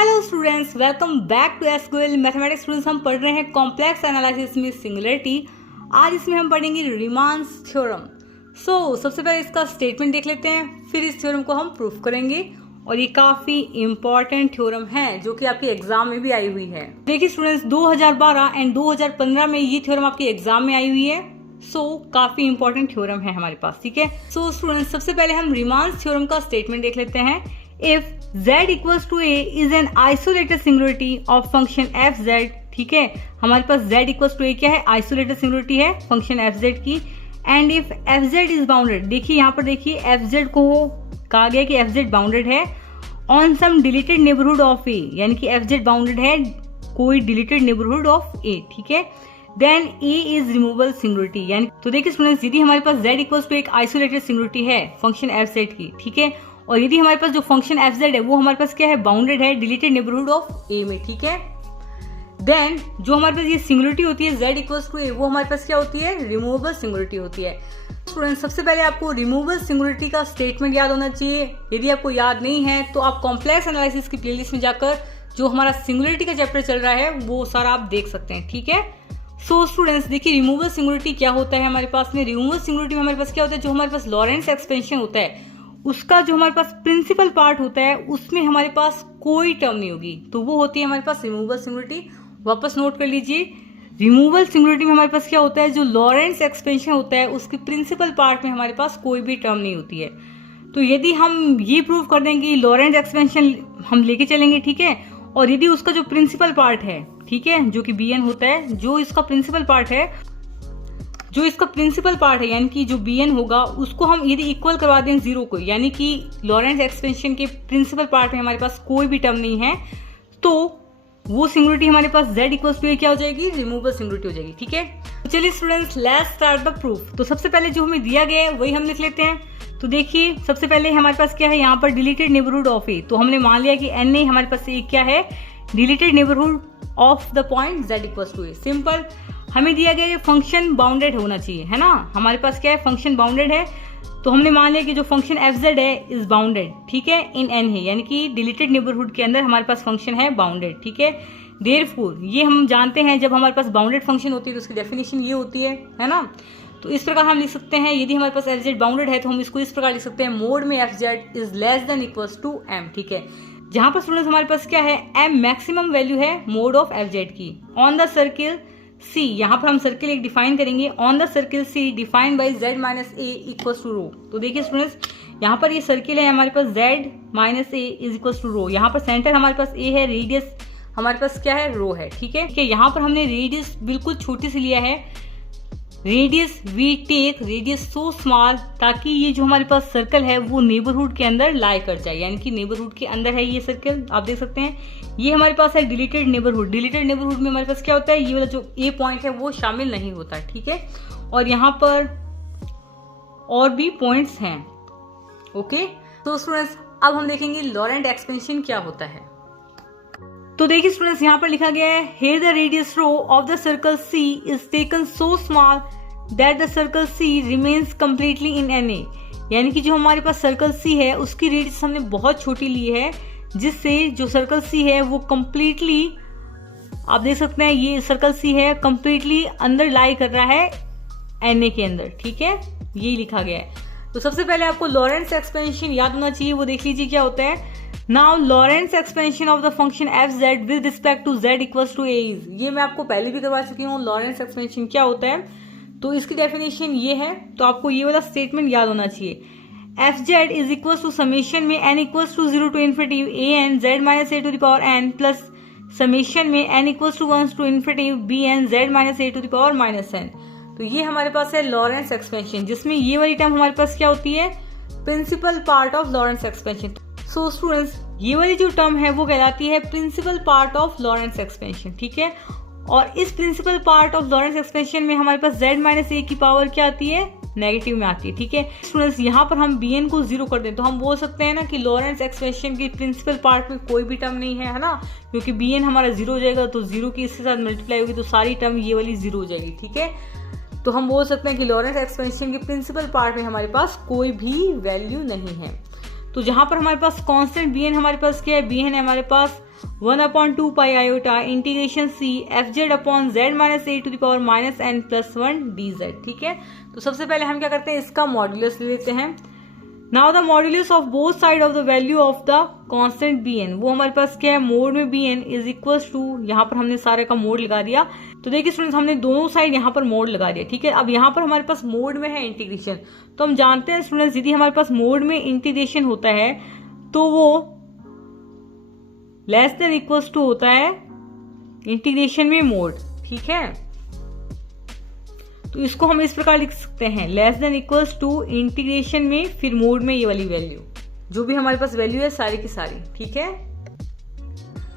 Hello students, welcome back to SQL mathematics. Students, हम पढ़ रहे हैं कॉम्प्लेक्स एनालिसिस में सिंगुलरिटी। आज इसमें हम पढ़ेंगे रीमान्स थ्योरम। सबसे पहले इसका स्टेटमेंट देख लेते हैं, फिर इस थ्योरम को हम प्रूफ करेंगे। और ये काफी इंपॉर्टेंट थ्योरम है जो कि आपके एग्जाम में भी आई हुई है। देखिए स्टूडेंट्स, 2012 एंड 2015 में ये थ्योरम आपके एग्जाम में आई हुई है। काफी इंपॉर्टेंट थ्योरम है हमारे पास, ठीक है। स्टूडेंट्स, सबसे पहले हम रीमान्स थ्योरम का स्टेटमेंट देख लेते हैं। If z equals to a is an isolated singularity of function fz, ठीक है, हमारे पास z equals to a क्या है, आइसोलेटेड सिंगुलरिटी है फंक्शन fz की। And if fz is bounded, देखिए यहाँ पर देखिए fz को कहा गया कि fz बाउंडेड है on some deleted neighbourhood of a, यानी कि fz बाउंडेड है कोई डिलीटेड नेबरहुड ऑफ a, ठीक है। Then a is removable singularity, यानी तो देखिए स्टूडेंट्स, यदि हमारे पास z इक्वल्स टू एक आइसोलेटेड सिंगुलरिटी है फंक्शन fz की, ठीक है, और यदि हमारे पास जो फंक्शन fz है वो हमारे पास क्या है, बाउंडेड है डिलीटेड नेबरहुड ऑफ a में, ठीक है। देन जो हमारे पास ये सिंगुलरिटी होती है z इक्वल्स टू a, वो हमारे पास क्या होती है, रिमूवेबल सिंगुलरिटी होती है। स्टूडेंट्स, सबसे पहले आपको रिमूवेबल सिंगुलरिटी का स्टेटमेंट याद होना चाहिए। यदि आपको याद नहीं है तो आप कॉम्प्लेक्स एनालिसिस की प्लेलिस्ट में जाकर जो हमारा सिंगुलरिटी का चैप्टर चल रहा है वो सारा आप देख सकते हैं, ठीक है। स्टूडेंट्स, देखिए रिमूवेबल सिंगुलरिटी क्या होता है हमारे पास में। रिमूवेबल सिंगुलरिटी में हमारे पास क्या होता है, जो हमारे पास लॉरेंस एक्सपेंशन होता है उसका जो हमारे पास प्रिंसिपल पार्ट होता है उसमें हमारे पास कोई टर्म नहीं होगी, तो वो होती है हमारे पास रिमूवेबल सिंगुलरिटी। वापस नोट कर लीजिए, रिमूवेबल सिंगुलरिटी में हमारे पास क्या होता है, जो लॉरेंस एक्सपेंशन होता है उसके प्रिंसिपल पार्ट में हमारे पास कोई भी टर्म नहीं होती है। तो यदि हम ये प्रूव कर देंगे लॉरेंस एक्सपेंशन हम लेके चलेंगे, ठीक है, और यदि उसका जो प्रिंसिपल पार्ट है, ठीक है, जो कि bn होता है, जो इसका प्रिंसिपल पार्ट है यानी कि जो bn होगा उसको हम यदि इक्वल करवा दें जीरो को, यानी कि लॉरेंस एक्सपेंशन के प्रिंसिपल पार्ट में हमारे पास कोई भी टर्म नहीं है, तो वो सिंगुलरिटी हमारे पास z इक्वल्स टू क्या हो जाएगी, रिमूवेबल सिंगुलरिटी हो जाएगी, ठीक है। तो चलिए students, let's start the proof. तो सबसे पहले जो हमें दिया गया है वही हम लिख लेते हैं। तो देखिए सबसे पहले हमारे पास क्या है, यहाँ पर डिलीटेड नेबरहुड ऑफ ए, तो हमने मान लिया कि n हमारे पास एक क्या है, deleted neighbourhood of the point z equals to A. Simple, हमें दिया गया ये फंक्शन बाउंडेड होना चाहिए, है ना। हमारे पास क्या है, फंक्शन बाउंडेड है, तो हमने मान लिया कि जो फंक्शन fz है इज बाउंडेड, ठीक है, इन n है, यानी कि डिलीटेड नेबरहुड के अंदर हमारे पास फंक्शन है बाउंडेड, ठीक है। देयरफॉर ये हम जानते हैं जब हमारे पास बाउंडेड फंक्शन होती है तो उसकी डेफिनेशन ये होती है ना। तो इस प्रकार हम लिख सकते हैं, यदि हमारे पास fz बाउंडेड है तो हम इसको इस प्रकार लिख सकते हैं, मोड में fz is less than equals to m, ठीक है। जहां पर स्टूडेंट्स हमारे पास क्या है, m मैक्सिमम वैल्यू है मोड ऑफ fz की। ऑन द सर्किल C, यहाँ पर हम सर्किल एक डिफाइन करेंगे, on the circle C defined by z minus a equals to rho. तो देखिए स्टूडेंट्स, यहाँ पर ये सर्किल है हमारे पास z minus a is equals to rho. यहाँ पर सेंटर हमारे पास a है, रेडियस हमारे पास क्या है, रो है, ठीक है। यहाँ पर हमने रेडियस बिल्कुल छोटी सी लिया है, radius we take radius so small, ताकि ये जो हमारे पास सर्कल है वो नेबरहुड के अंदर लाई कर जाए, यानी कि नेबरहुड के अंदर है ये सर्कल। आप देख सकते हैं ये हमारे पास है डिलीटेड नेबरहुड। डिलीटेड नेबरहुड में हमारे पास क्या होता है, ये वाला जो ए पॉइंट है वो शामिल नहीं होता, ठीक है। और यहाँ पर और भी पॉइंट्स हैं, ओके। तो स्टूडेंट्स, अब हम देखेंगे लॉरेंट एक्सपेंशन क्या होता है। तो देखिए स्टूडेंट्स, यहाँ पर लिखा गया है, here the radius rho of the circle C is taken so small that the circle C remains completely in NA, यानी कि जो हमारे पास सर्कल C है उसकी रेडियस हमने बहुत छोटी ली है, जिससे जो सर्कल C है वो completely, आप देख सकते हैं ये सर्कल C है completely अंदर लाई कर रहा है NA के अंदर, ठीक है, यही लिखा गया है। तो सबसे पहले आपको लॉरेंस एक्सपेंशन याद होना चाहिए, वो देख लीजिए क्या होता है। Now Laurent's expansion of the function fz with respect to z equals to a is, ये मैं आपको पहले भी करवा चुकी हूँ। लॉरेंस एक्सपेंशन क्या होता है, तो इसकी डेफिनेशन ये है, तो आपको ये वाला स्टेटमेंट याद होना चाहिए। fz is equals to summation में n equals to 0 to infinity a n z minus a to the power n plus summation में n equals to 1 to infinity b n z minus a to the power minus n। तो ये हमारे पास है Lawrence expansion, जिसमें ये वाली term हमारे पास क्या होती है, principal part of Laurent's expansion. So students, ये वाली जो टर्म है वो कहलाती है principal part of Laurent's expansion, ठीक है। और इस principal part of Laurent's expansion में हमारे पास z माइनस a की पावर क्या आती है, नेगेटिव में आती है, ठीक है। स्टूडेंट्स, यहाँ पर हम bn को जीरो कर दें तो हम बोल सकते हैं ना कि लॉरेंस एक्सपेंशन के प्रिंसिपल पार्ट में कोई भी टर्म नहीं है ना, क्योंकि bn हमारा जीरो हो जाएगा, तो जीरो की इसके साथ मल्टीप्लाई होगी तो सारी टर्म ये वाली जीरो हो जाएगी, ठीक है। तो हम बोल सकते हैं कि लॉरेंस एक्सपेंशन के प्रिंसिपल पार्ट में हमारे पास कोई भी वैल्यू नहीं है। तो जहां पर हमारे पास कांस्टेंट bn हमारे पास क्या है, bn है हमारे पास 1/2 pi iota integration C F Z upon Z minus A to the power minus N plus 1 D Z. ठीक है, तो सबसे पहले हम क्या करते हैं, इसका मॉड्यूलस ले लेते हैं। Now the modulus of both side of the value of the constant B N, वो हमारे पास क्या है, मोड में B N is equals to, यहाँ पर हमने सारे का मोड लगा दिया। तो देखिए स्टूडेंट्स, हमने दोनों साइड यहाँ पर मोड लगा दिया। ठीक है, अब यहाँ पर हमारे पास मोड में है इंटीग्रेशन, तो हम जानते हैं स्टूडेंट्स यदि हमारे पास मोड में इंटीग्रेशन होता है तो वो लेस देन इक्वल्स टू होता है इंटीग्रेशन में मोड। ठीक है, तो इसको हम इस प्रकार लिख सकते हैं, less than equals to integration में फिर मोड में ये वाली वैल्यू, जो भी हमारे पास वैल्यू है सारी की सारी। ठीक है,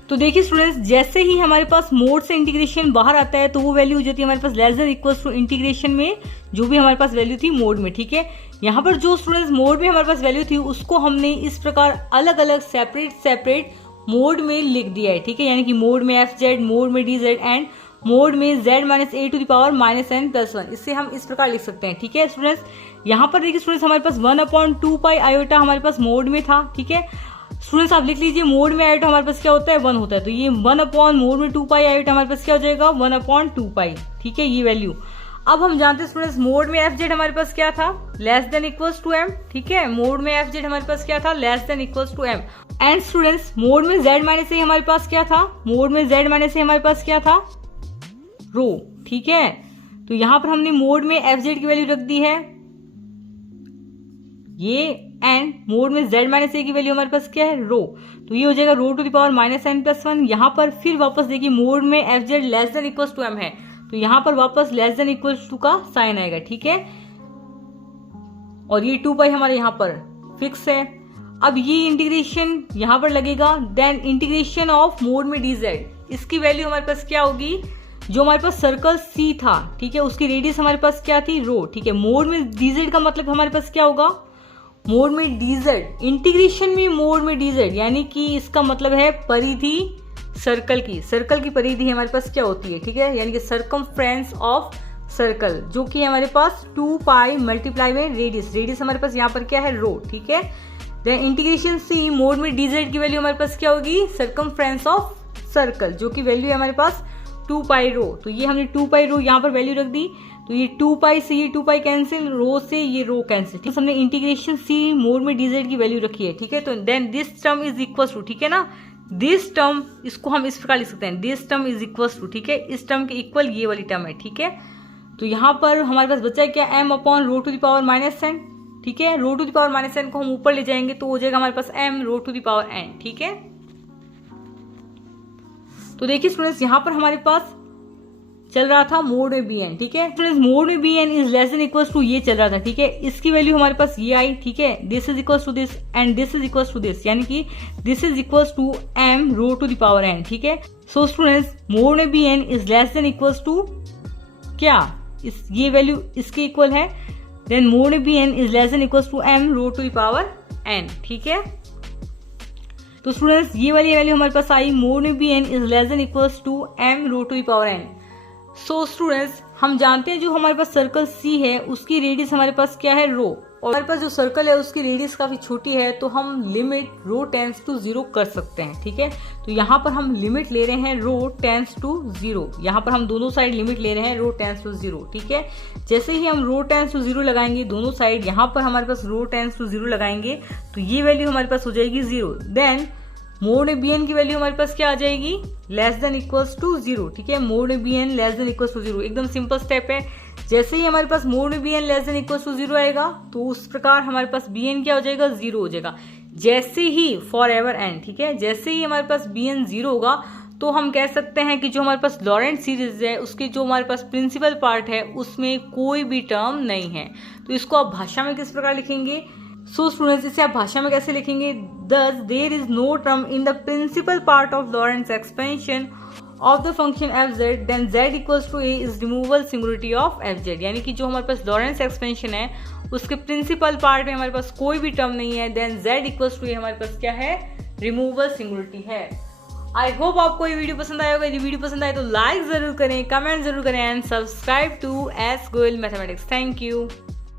तो देखिए स्टूडेंट्स, जैसे ही हमारे पास मोड से इंटीग्रेशन बाहर आता है तो वो वैल्यू हो जाती है हमारे पास less than equals to integration में जो भी हमारे पास वैल्यू थी मोड में। ठीक है, यहाँ पर जो स्टूडेंट्स मोड में हमारे पास वैल्यू थी उसको हमने इस प्रकार अलग अलग सेपरेट मोड में लिख दिया है। ठीक है, यानी कि मोड में एफ जेड, मोड में डी जेड एंड मोड में z minus A to the power minus N plus 1, इससे हम इस प्रकार लिख सकते हैं। ठीक है स्टूडेंट्स, यहाँ पर देखिए स्टूडेंट्स, हमारे पास 1/2 पाई आयोटा हमारे पास मोड में था। ठीक है स्टूडेंट्स, आप लिख लीजिए मोड में आयोटा हमारे पास क्या होता है, 1 होता है, तो ये 1 मोड में 2 पाई आयोटा हमारे पास क्या हो जाएगा, 1/2 पाई। ठीक है, ये वैल्यू। अब हम जानते हैं स्टूडेंट्स, मोड में एफ जेड हमारे पास क्या था, less than equals to M. ठीक है, मोड में एफ जेड हमारे पास क्या था, less than equals to M. And students, mod में z माइनस ए हमारे पास क्या था, मोड में z माइनस ए हमारे पास क्या था, रो। ठीक है, तो यहां पर हमने मोड में एफ जेड की वैल्यू रख दी है ये, एंड मोड में z माइनस ए की वैल्यू हमारे पास क्या है, रो, तो ये हो जाएगा rho to the power minus N plus 1। यहां पर फिर वापस देखिए मोड में F Z less than equals to M है, तो यहां पर वापस लेस देन इक्वल्स टू का साइन आएगा। ठीक है, और ये 2 पाई हमारे यहां पर फिक्स है। अब ये इंटीग्रेशन यहां पर लगेगा, देन इंटीग्रेशन ऑफ मोड में डी जेड, इसकी वैल्यू हमारे पास क्या होगी, जो हमारे पास सर्कल सी था। ठीक है, उसकी रेडियस हमारे पास क्या थी, रो। ठीक है, मोड में डीजेड का मतलब हमारे पास क्या होगा, मोड में डीजेड, इंटीग्रेशन में मोड में डीजेड, यानी कि इसका मतलब है परिधि सर्कल की परिधि हमारे पास क्या होती है। ठीक है, यानी कि सर्कमफ्रेंस ऑफ सर्कल, जो कि हमारे पास 2 पाई मल्टीप्लाई में रेडियस हमारे पास यहाँ पर क्या है, रो। ठीक है, देन इंटीग्रेशन सी मोड में डीजेड की वैल्यू हमारे पास क्या होगी, सर्कमफ्रेंस ऑफ सर्कल, जो कि वैल्यू है हमारे पास 2 पाई रो। तो ये हमने 2 पाई रो यहाँ पर वैल्यू रख दी, तो ये 2 पाई से ये 2 पाई कैंसिल, रो से ये रो कैंसिल। ठीक है, हमने इंटीग्रेशन सी मोड में डीजेड की वैल्यू रखी है। ठीक है, तो then this term is equal to, ठीक है ना, दिस टर्म, इसको हम इस प्रकार लिख सकते हैं, this term is equal to. ठीक है, इस टर्म के इक्वल ये वाली टर्म है। ठीक है, तो यहाँ पर हमारे पास बचा क्या, m upon rho to the power minus N. ठीक है, rho to the power minus N को हम ऊपर ले जाएंगे तो हो जाएगा हमारे पास m rho to the power n। ठीक है, तो देखिए स्टूडेंट्स, यहाँ पर हमारे पास चल रहा था मोड में बी एन। ठीक है स्टूडेंट्स, मोड में B N is less than equals to ये चल रहा था। ठीक है, इसकी वैल्यू हमारे पास ये आई। ठीक है, this is equals to this and this is equals to this, यानी कि this is equals to m rho to the power n। ठीक है, सो स्टूडेंट्स, मोड में B N is less than equals to क्या, इस ये value इसके equal है, देन मोड में B N is less than equals to m rho to the power n। ठीक है, तो स्टूडेंट्स ये वाली वैल्यू हमारे पास आई, मोड में B N is less than equals to m rho to the power n। So students, हम जानते हैं जो हमारे पास सर्कल सी है उसकी रेडियस हमारे पास क्या है, रो, और हमारे पास जो सर्कल है उसकी रेडियस काफी छोटी है, तो हम लिमिट रो टेंस टू 0 कर सकते हैं। ठीक है, तो यहाँ पर हम लिमिट ले रहे हैं रो टेंस टू 0, यहाँ पर हम दोनों साइड लिमिट ले रहे हैं रो टेंस टू 0। ठीक है, जैसे ही हम रो टेंस टू 0 लगाएंगे दोनों साइड, यहाँ पर हमारे पास रो टेंस टू 0 लगाएंगे तो ये वैल्यू हमारे पास हो जाएगी 0। देन मोड में बी एन की वैल्यू हमारे पास क्या आ जाएगी, लेस देन इक्वल्स टू 0। ठीक है, मोड में B N less than equals to 0, एकदम सिंपल स्टेप है। जैसे ही हमारे पास मोड में B N less than equals to 0 आएगा तो उस प्रकार हमारे पास बी एन क्या हो जाएगा, 0 हो जाएगा। जैसे ही फॉर एवर एन, ठीक है, जैसे ही हमारे पास बी एन 0 होगा तो हम कह सकते हैं कि जो हमारे पास लॉरेंट सीरीज है उसके जो हमारे पास प्रिंसिपल पार्ट है उसमें कोई भी टर्म नहीं है। तो इसको आप भाषा में किस प्रकार लिखेंगे, सो स्टूडेंट्स, इसे आप भाषा में कैसे लिखेंगे, thus there is no term in the principal part of Lorentz expansion of the function fz, then z equals to a is removable singularity of fz। यानी कि जो हमारे पास लॉरेंस एक्सपेंशन है उसके प्रिंसिपल पार्ट में हमारे पास कोई भी टर्म नहीं है, देन z इक्वल्स टू ए हमारे पास क्या है, रिमूवेबल सिंगुलरिटी है। आई होप आपको ये वीडियो पसंद आया होगा। यदि वीडियो पसंद आए तो लाइक जरूर करें, कमेंट जरूर करें and subscribe to S Goyal mathematics. Thank you.